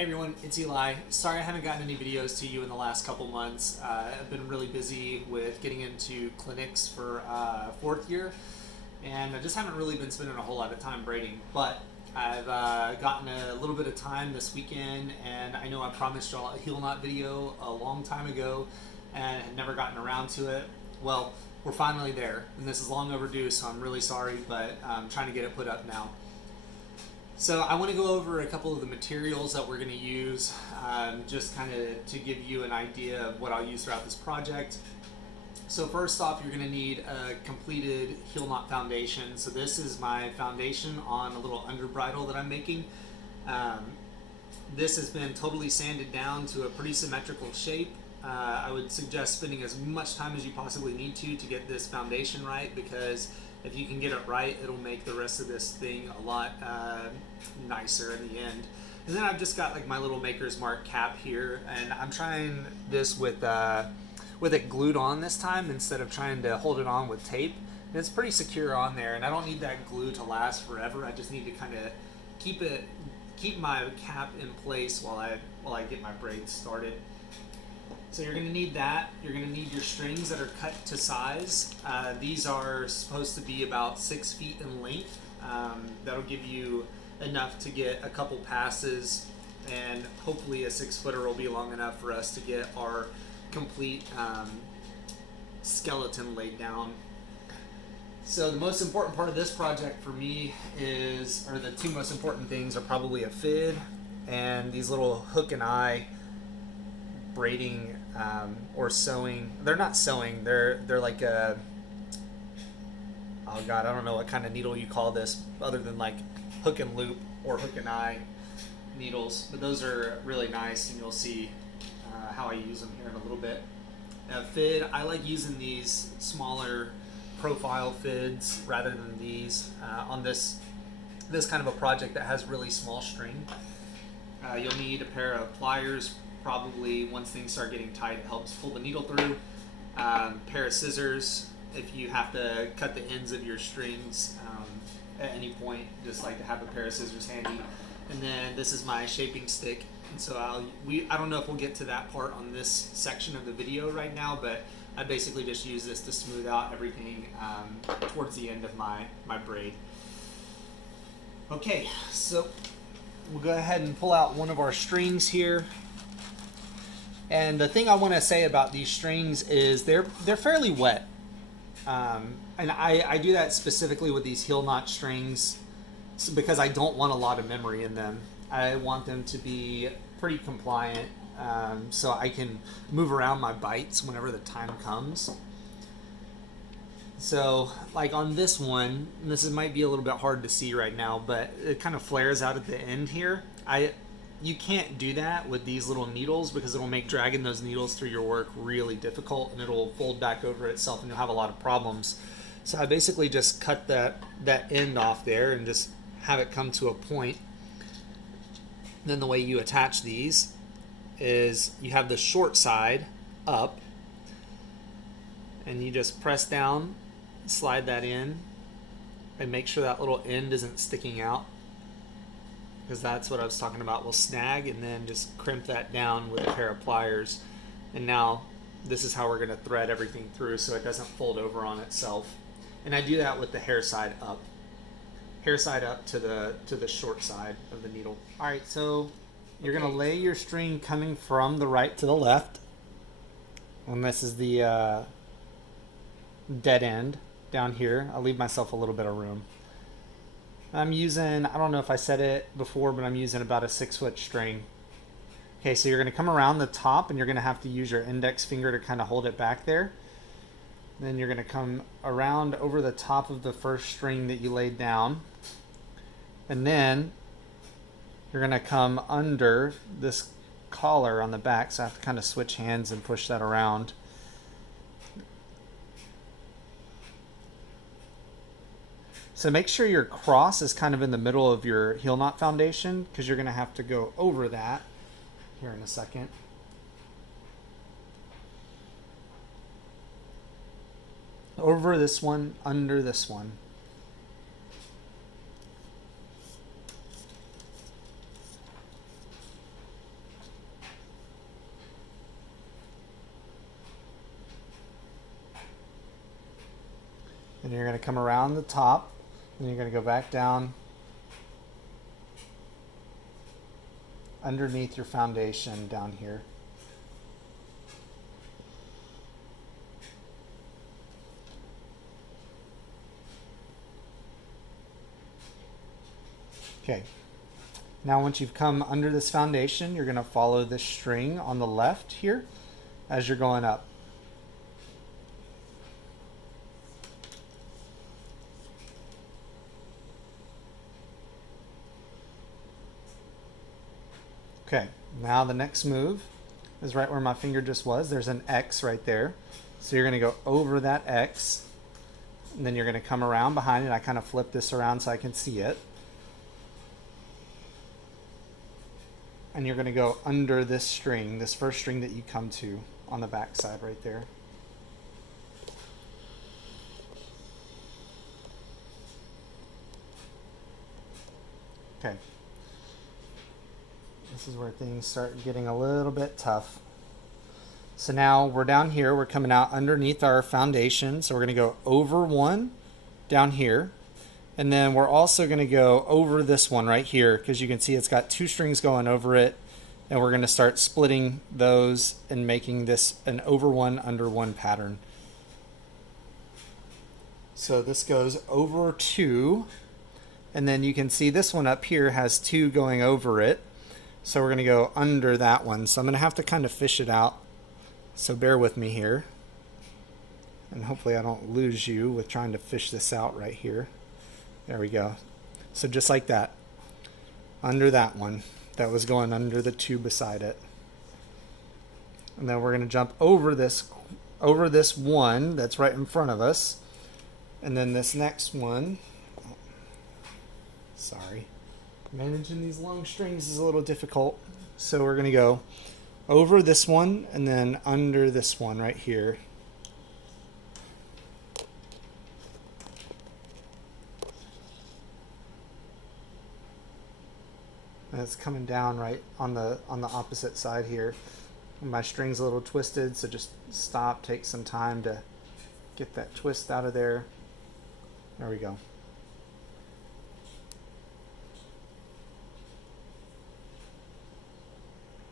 Hey everyone, it's Eli. Sorry I haven't gotten any videos to you in the last couple months. I've been really busy with getting into clinics for fourth year, and I just haven't really been spending a whole lot of time braiding. But I've gotten a little bit of time this weekend, and I know I promised y'all a heel knot video a long time ago and had never gotten around to it. Well, we're finally there, and this is long overdue, so I'm really sorry, but I'm trying to get it put up now. So I want to go over a couple of the materials that we're going to use, just kind of to give you an idea of what I'll use throughout this project. So first off, you're going to need a completed heel knot foundation. So this is my foundation on a little under bridle that I'm making. This has been totally sanded down to a pretty symmetrical shape. I would suggest spending as much time as you possibly need to get this foundation right, because if you can get it right, it'll make the rest of this thing a lot nicer in the end. And then I've just got like my little Maker's Mark cap here, and I'm trying this with it glued on this time instead of trying to hold it on with tape. And it's pretty secure on there, and I don't need that glue to last forever. I just need to kind of keep my cap in place while I get my braids started. So you're going to need that. You're going to need your strings that are cut to size. These are supposed to be about 6 feet in length. That'll give you enough to get a couple passes, and hopefully a 6-footer will be long enough for us to get our complete skeleton laid down. So the most important part of this project for me is, or the two most important things are probably a fid and these little hook and eye braiding or sewing. They're not sewing, they're like a, oh god, I don't know what kind of needle you call this other than like hook and loop or hook and eye needles, but those are really nice, and you'll see how I use them here in a little bit. Fid, I like using these smaller profile fids rather than these on this kind of a project that has really small string. You'll need a pair of pliers. Probably once things start getting tight, it helps pull the needle through. Pair of scissors if you have to cut the ends of your strings at any point. Just like to have a pair of scissors handy. And then this is my shaping stick. And so I don't know if we'll get to that part on this section of the video right now, but I basically just use this to smooth out everything towards the end of my braid. Okay, so we'll go ahead and pull out one of our strings here. And the thing I want to say about these strings is they're fairly wet. And I do that specifically with these heel knot strings because I don't want a lot of memory in them. I want them to be pretty compliant so I can move around my bites whenever the time comes. So like on this one, this might be a little bit hard to see right now, but it kind of flares out at the end here. You can't do that with these little needles because it'll make dragging those needles through your work really difficult, and it'll fold back over itself and you'll have a lot of problems. So I basically just cut that end off there and just have it come to a point. Then the way you attach these is you have the short side up, and you just press down, slide that in, and make sure that little end isn't sticking out, because that's what I was talking about will snag, and then just crimp that down with a pair of pliers. And now this is how we're going to thread everything through so it doesn't fold over on itself. And I do that with the hair side up to the short side of the needle. All right, so you're going to lay your string coming from the right to the left, and this is the dead end down here. I'll leave myself a little bit of room. I'm using, I don't know if I said it before, but I'm using about a 6-foot string. Okay, so you're going to come around the top, and you're going to have to use your index finger to kind of hold it back there. Then you're going to come around over the top of the first string that you laid down. And then you're going to come under this collar on the back, so I have to kind of switch hands and push that around. So make sure your cross is kind of in the middle of your heel knot foundation, because you're going to have to go over that here in a second. Over this one, under this one. Then you're going to come around the top, and you're going to go back down underneath your foundation down here. Okay. Now once you've come under this foundation, you're going to follow this string on the left here as you're going up. Okay, now the next move is right where my finger just was. There's an X right there. So you're going to go over that X, and then you're going to come around behind it. I kind of flip this around so I can see it. And you're going to go under this string, this first string that you come to on the back side right there. Okay. This is where things start getting a little bit tough. So now we're down here, we're coming out underneath our foundation. So we're going to go over one down here. And then we're also going to go over this one right here, because you can see it's got two strings going over it. And we're going to start splitting those and making this an over one, under one pattern. So this goes over two. And then you can see this one up here has two going over it. So we're going to go under that one. So I'm going to have to kind of fish it out. So bear with me here. And hopefully I don't lose you with trying to fish this out right here. There we go. So just like that. Under that one. That was going under the two beside it. And then we're going to jump over this one that's right in front of us. And then this next one. Sorry. Managing these long strings is a little difficult. So we're going to go over this one and then under this one right here. And it's coming down right on the opposite side here. My string's a little twisted, so just stop, take some time to get that twist out of there. There we go.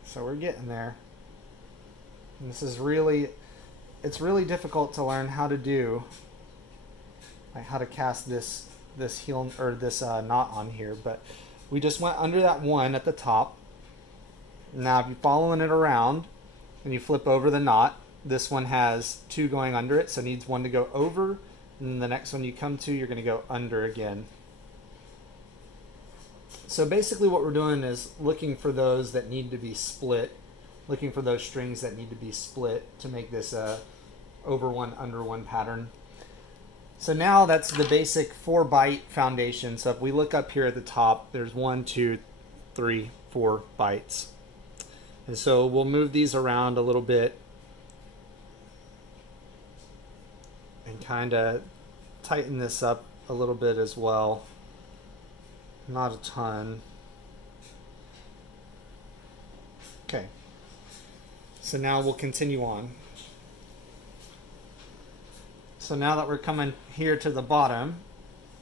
So we're getting there. And this is it's really difficult to learn how to do, like how to cast this heel or this knot on here, but we just went under that one at the top. Now if you're following it around and you flip over the knot, this one has two going under it, so it needs one to go over, and the next one you come to, you're going to go under again. So basically what we're doing is looking for those that need to be split, looking for those strings that need to be split to make this over one, under one pattern. So now that's the basic 4-bite foundation. So if we look up here at the top, there's 1, 2, 3, 4 bites. And so we'll move these around a little bit and kind of tighten this up a little bit as well. Not a ton. Okay. So now we'll continue on. So now that we're coming here to the bottom,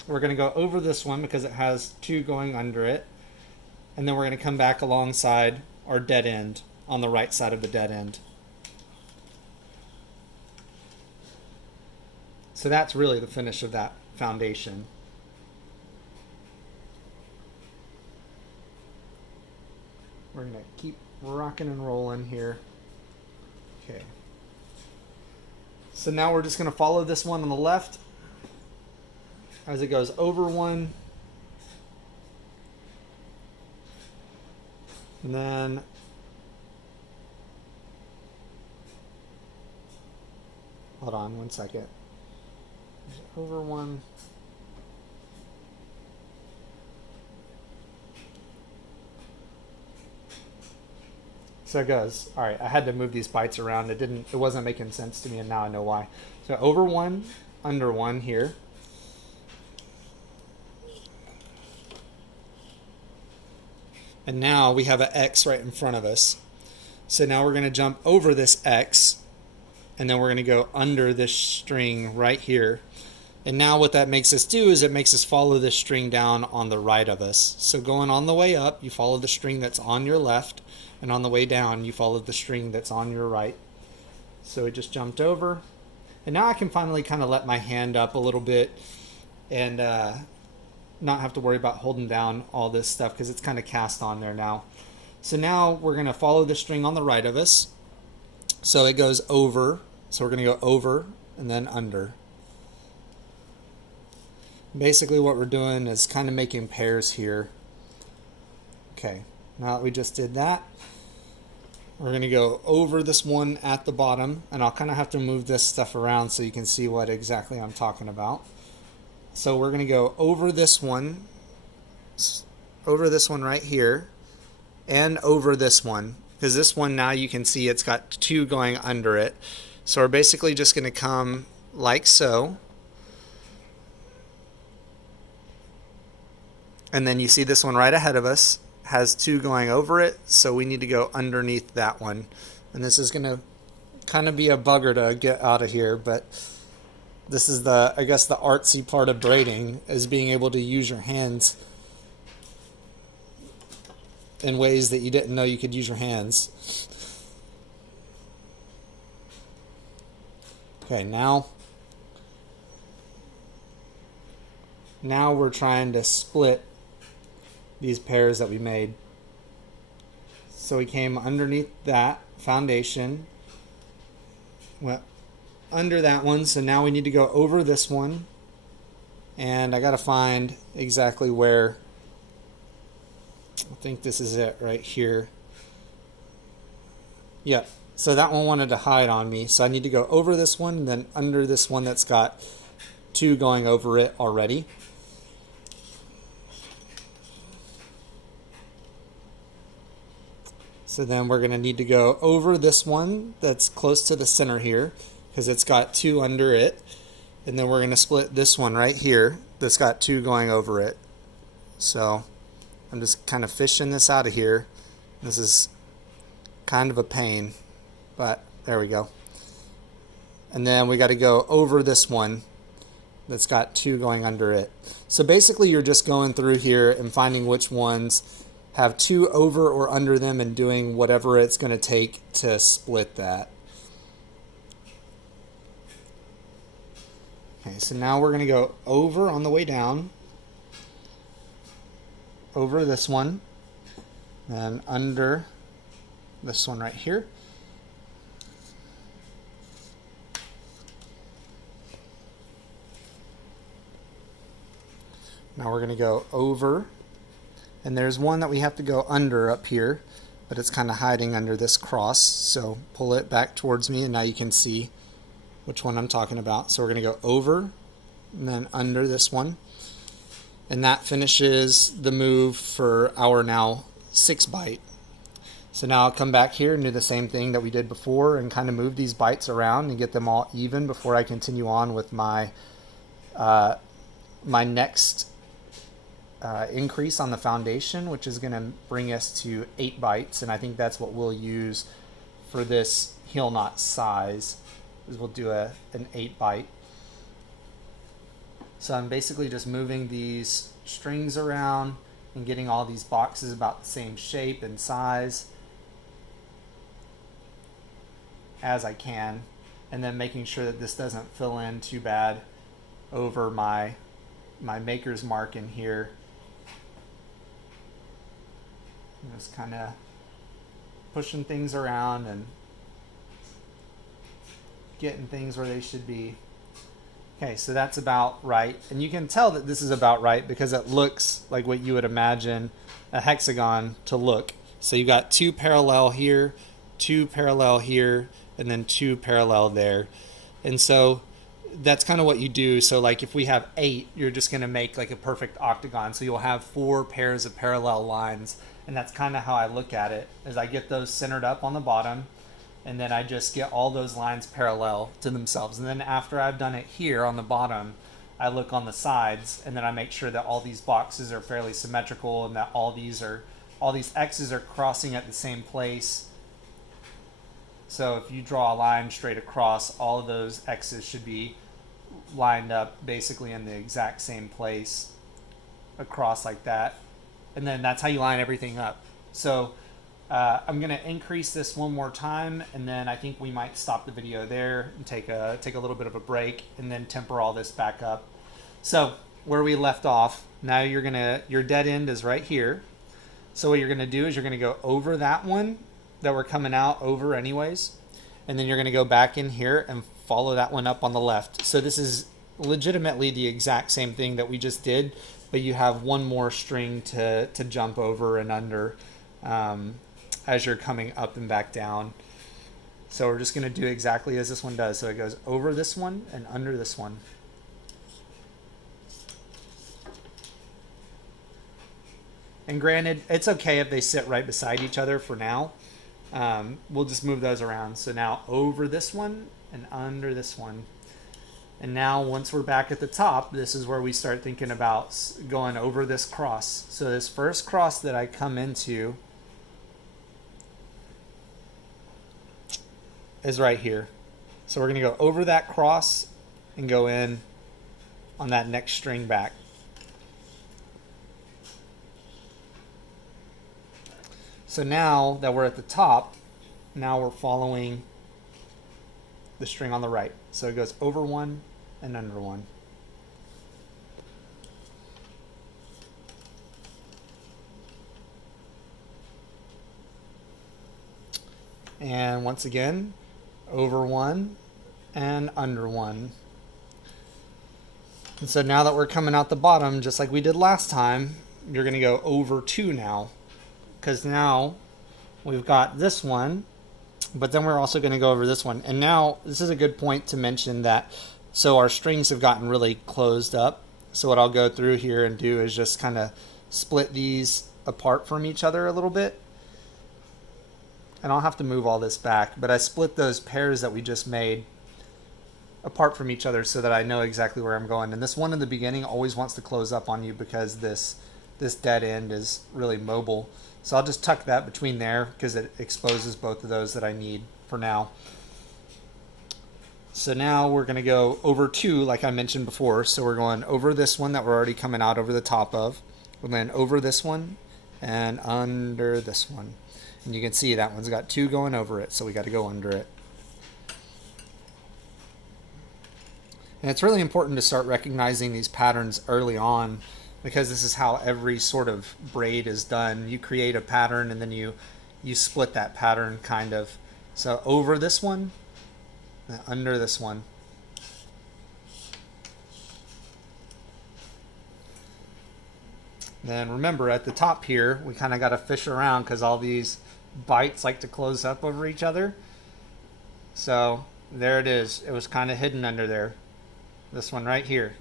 we're going to go over this one because it has two going under it. And then we're going to come back alongside our dead end on the right side of the dead end. So that's really the finish of that foundation. We're going to keep rocking and rolling here. Okay. So now we're just going to follow this one on the left as it goes over one. And then hold on one second. Over one. So it goes. All right, I had to move these bites around. It wasn't making sense to me, and now I know why. So over one, under one here. And now we have an X right in front of us. So now we're going to jump over this X, and then we're going to go under this string right here. And now what that makes us do is it makes us follow this string down on the right of us. So going on the way up, you follow the string that's on your left, and on the way down, you follow the string that's on your right. So it just jumped over. And now I can finally kind of let my hand up a little bit and not have to worry about holding down all this stuff because it's kind of cast on there now. So now we're going to follow the string on the right of us. So it goes over. So we're going to go over and then under. Basically what we're doing is kind of making pairs here. Okay, now that we just did that, we're going to go over this one at the bottom, and I'll kind of have to move this stuff around so you can see what exactly I'm talking about. So we're going to go over this one right here, and over this one, because this one now you can see it's got two going under it. So we're basically just going to come like so. And then you see this one right ahead of us has two going over it, so we need to go underneath that one. And this is going to kind of be a bugger to get out of here, but this is the, I guess, the artsy part of braiding, is being able to use your hands in ways that you didn't know you could use your hands. Okay, now we're trying to split these pairs that we made. So we came underneath that foundation, went under that one, so now we need to go over this one, and I gotta find exactly where. I think this is it right here. Yep, so that one wanted to hide on me, so I need to go over this one and then under this one that's got two going over it already. So then we're going to need to go over this one that's close to the center here because it's got two under it. And then we're going to split this one right here that's got two going over it. So I'm just kind of fishing this out of here. This is kind of a pain, but there we go. And then we got to go over this one that's got two going under it. So basically you're just going through here and finding which ones have two over or under them and doing whatever it's going to take to split that. Okay, so now we're going to go over on the way down, over this one, and under this one right here. Now we're going to go over. And there's one that we have to go under up here, but it's kind of hiding under this cross. So pull it back towards me, and now you can see which one I'm talking about. So we're going to go over and then under this one. And that finishes the move for our now 6-bite. So now I'll come back here and do the same thing that we did before and kind of move these bites around and get them all even before I continue on with my my next increase on the foundation, which is going to bring us to 8 bites, and I think that's what we'll use for this heel knot size, is we'll do an 8-bite. So I'm basically just moving these strings around and getting all these boxes about the same shape and size as I can, and then making sure that this doesn't fill in too bad over my maker's mark in here. Just kind of pushing things around and getting things where they should be. Okay, so that's about right. And you can tell that this is about right because it looks like what you would imagine a hexagon to look. So you got 2 parallel here, 2 parallel here, and then 2 parallel there. And so that's kind of what you do. So like if we have 8, you're just going to make like a perfect octagon. So you'll have 4 pairs of parallel lines. And that's kind of how I look at it, is I get those centered up on the bottom, and then I just get all those lines parallel to themselves. And then after I've done it here on the bottom, I look on the sides, and then I make sure that all these boxes are fairly symmetrical and that all these X's are crossing at the same place. So if you draw a line straight across, all of those X's should be lined up basically in the exact same place across like that. And then that's how you line everything up. So I'm going to increase this one more time, and then I think we might stop the video there and take a little bit of a break, and then temper all this back up. So where we left off, now your dead end is right here. So what you're going to do is you're going to go over that one that we're coming out over anyways, and then you're going to go back in here and follow that one up on the left. So this is legitimately the exact same thing that we just did, but you have one more string to jump over and under as you're coming up and back down. So we're just going to do exactly as this one does. So it goes over this one and under this one. And granted, it's okay if they sit right beside each other for now. We'll just move those around. So now over this one and under this one. And now once we're back at the top, this is where we start thinking about going over this cross. So this first cross that I come into is right here. So we're going to go over that cross and go in on that next string back. So now that we're at the top, now we're following the string on the right. So it goes over one and under one. And once again, over one and under one. And so now that we're coming out the bottom, just like we did last time, you're going to go over two now. Because now we've got this one, but then we're also going to go over this one. And now this is a good point to mention that, so our strings have gotten really closed up. So what I'll go through here and do is just kind of split these apart from each other a little bit. And I'll have to move all this back, but I split those pairs that we just made apart from each other so that I know exactly where I'm going. And this one in the beginning always wants to close up on you because this dead end is really mobile. So I'll just tuck that between there because it exposes both of those that I need for now. So now we're going to go over two like I mentioned before. So we're going over this one that we're already coming out over the top of, and then over this one and under this one. And you can see that one's got two going over it, so we got to go under it. And it's really important to start recognizing these patterns early on, because this is how every sort of braid is done. You create a pattern and then you split that pattern kind of. So over this one, and under this one. Then remember at the top here, we kind of got to fish around because all these bites like to close up over each other. So there it is. It was kind of hidden under there. This one right here.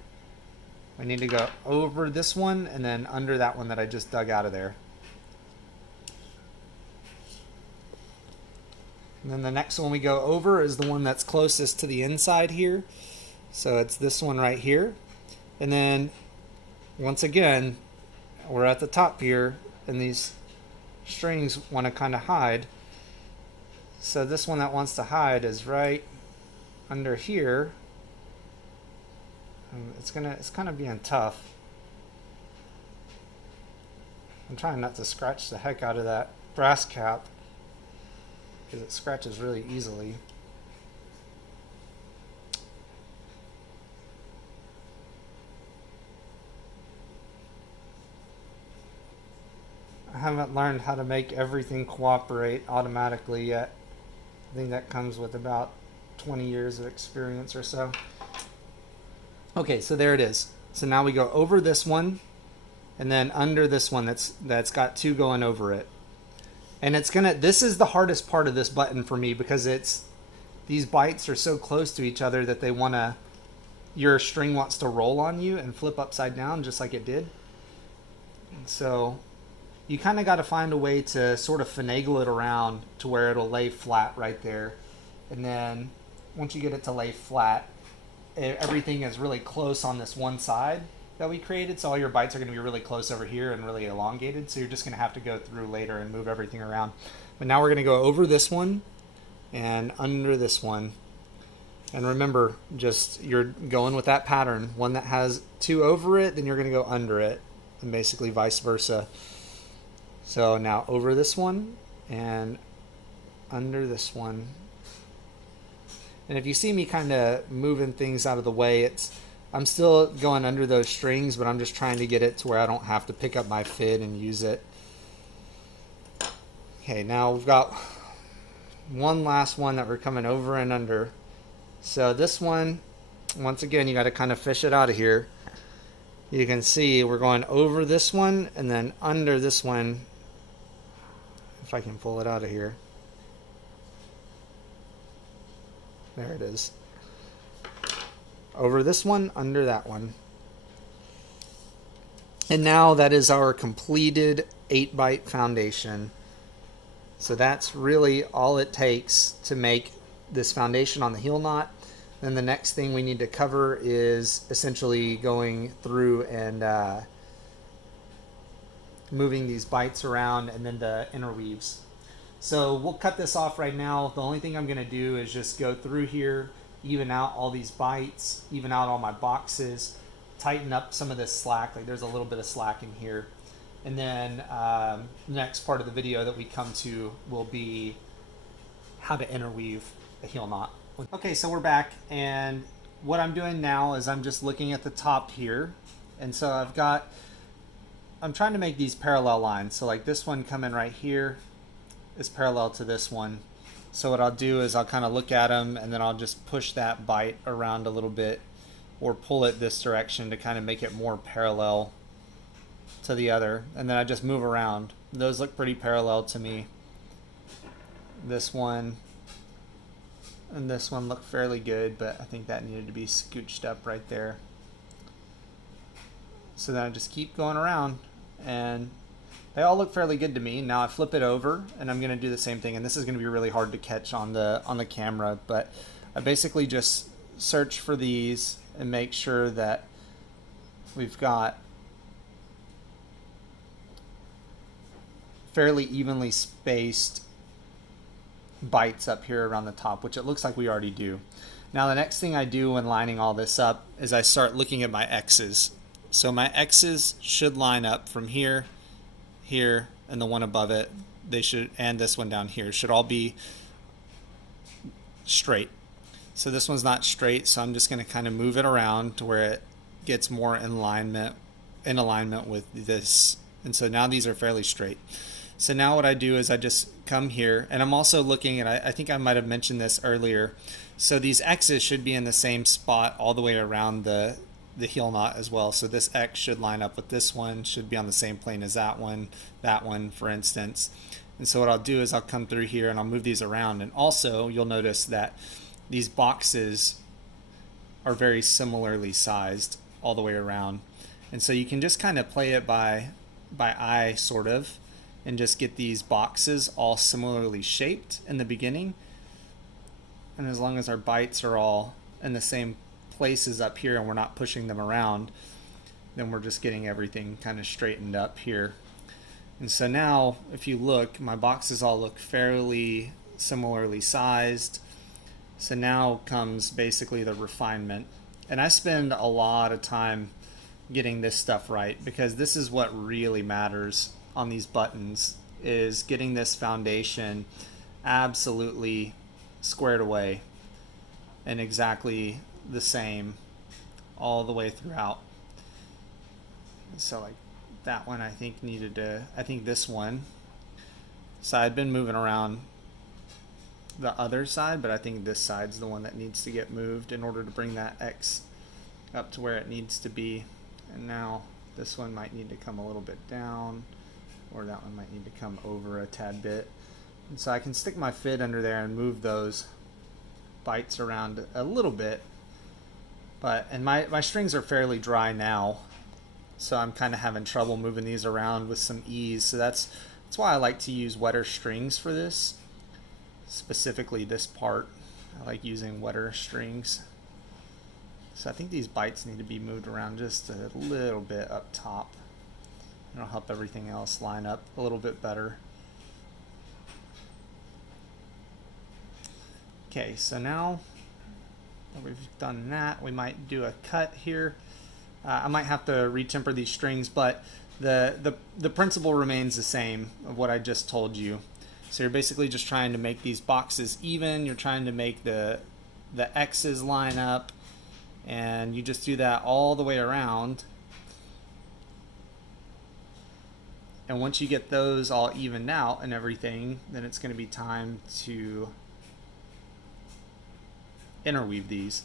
We need to go over this one and then under that one that I just dug out of there. And then the next one we go over is the one that's closest to the inside here. So it's this one right here. And then once again, we're at the top here and these strings want to kind of hide. So this one that wants to hide is right under here. It's kind of being tough. I'm trying not to scratch the heck out of that brass cap because it scratches really easily. I haven't learned how to make everything cooperate automatically yet. I think that comes with about 20 years of experience or so. Okay, so there it is. So now we go over this one and then under this one that's got two going over it. And this is the hardest part of this button for me because these bites are so close to each other that your string wants to roll on you and flip upside down just like it did. So you kind of got to find a way to sort of finagle it around to where it'll lay flat right there. And then once you get it to lay flat, everything is really close on this one side that we created. So all your bites are going to be really close over here and really elongated. So you're just going to have to go through later and move everything around. But now we're going to go over this one and under this one. And remember, just you're going with that pattern. One that has two over it, then you're going to go under it, and basically vice versa. So now over this one and under this one. And if you see me kind of moving things out of the way, I'm still going under those strings, but I'm just trying to get it to where I don't have to pick up my fid and use it. Okay, now we've got one last one that we're coming over and under. So this one, once again, you got to kind of fish it out of here. You can see we're going over this one and then under this one, if I can pull it out of here. There it is. Over this one, under that one. And now that is our completed 8-bite foundation. So that's really all it takes to make this foundation on the heel knot. Then the next thing we need to cover is essentially going through and moving these bites around and then the interweaves. So we'll cut this off right now. The only thing I'm going to do is just go through here, even out all these bites, even out all my boxes, tighten up some of this slack. Like there's a little bit of slack in here. And then the next part of the video that we come to will be how to interweave a heel knot. Okay, so we're back, and what I'm doing now is I'm just looking at the top here. And so I'm trying to make these parallel lines. So like this one coming right here is parallel to this one. So what I'll do is I'll kind of look at them and then I'll just push that bite around a little bit or pull it this direction to kind of make it more parallel to the other. And then I just move around. Those look pretty parallel to me. This one and this one look fairly good, but I think that needed to be scooched up right there. So then I just keep going around and they all look fairly good to me. Now I flip it over and I'm going to do the same thing, and this is going to be really hard to catch on the camera, but I basically just search for these and make sure that we've got fairly evenly spaced bites up here around the top, which it looks like we already do. Now the next thing I do when lining all this up is I start looking at my X's. So my X's should line up from here, here, and the one above it. They should, and this one down here, should all be straight. So this one's not straight, so I'm just going to kind of move it around to where it gets more in alignment with this. And so now these are fairly straight. So now what I do is I just come here, and I'm also looking, and I think I might have mentioned this earlier. So these X's should be in the same spot all the way around the heel knot as well. So this X should line up with this one, should be on the same plane as that one, for instance. And so what I'll do is I'll come through here and I'll move these around. And also you'll notice that these boxes are very similarly sized all the way around. And so you can just kind of play it by eye, sort of, and just get these boxes all similarly shaped in the beginning. And as long as our bites are all in the same places up here and we're not pushing them around, then we're just getting everything kind of straightened up here. And so now if you look, my boxes all look fairly similarly sized. So now comes basically the refinement. And I spend a lot of time getting this stuff right, because this is what really matters on these buttons, is getting this foundation absolutely squared away and exactly the same all the way throughout. So like that one I think this one, so I'd been moving around the other side, but I think this side's the one that needs to get moved in order to bring that X up to where it needs to be. And now this one might need to come a little bit down, or that one might need to come over a tad bit. And so I can stick my fid under there and move those bites around a little bit. And my strings are fairly dry now, so I'm kind of having trouble moving these around with some ease. So that's why I like to use wetter strings for this. Specifically this part, I like using wetter strings. So I think these bites need to be moved around just a little bit up top. It'll help everything else line up a little bit better. Okay, so now we've done that. We might do a cut here. I might have to retemper these strings, but the principle remains the same of what I just told you. So you're basically just trying to make these boxes even. You're trying to make the X's line up, and you just do that all the way around. And once you get those all evened out and everything, then it's going to be time to interweave these.